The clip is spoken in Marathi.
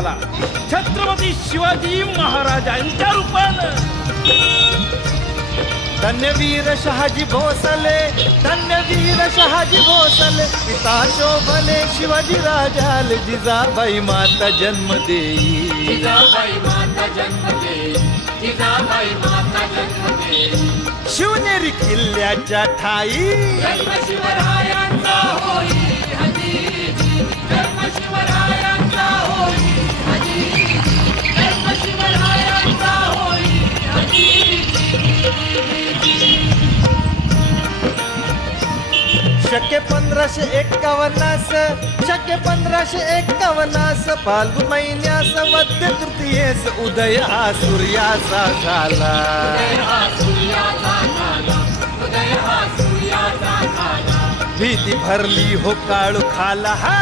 झाला छत्रपती शिवाजी महाराजांच्या रूपानं. धन्यवीर शहाजी भोसले, धन्यवीर शहाजी भोसले, पिता शोभले शिवाजी राजाल, जिजाबाई माता जन्म देई, जिजाबाई माता जन्म देई, जिजाबाई माता जन्म देई. शिवनेरी किल्ल्याच्या ठाई जन्म शिवरायांचा होई हजी, जन्म शिवरायांचा होई हजी, जन्म शिवरायांचा होई हजी. शके 1551, शके 1551, फाल्गुन महिन्यास वद्य तृतीयेस उदय हा सूर्याचा झाला. उदय हा सूर्याचा झाला, उदय हा सूर्याचा झाला. भीती भरली हो काळू खाला हा.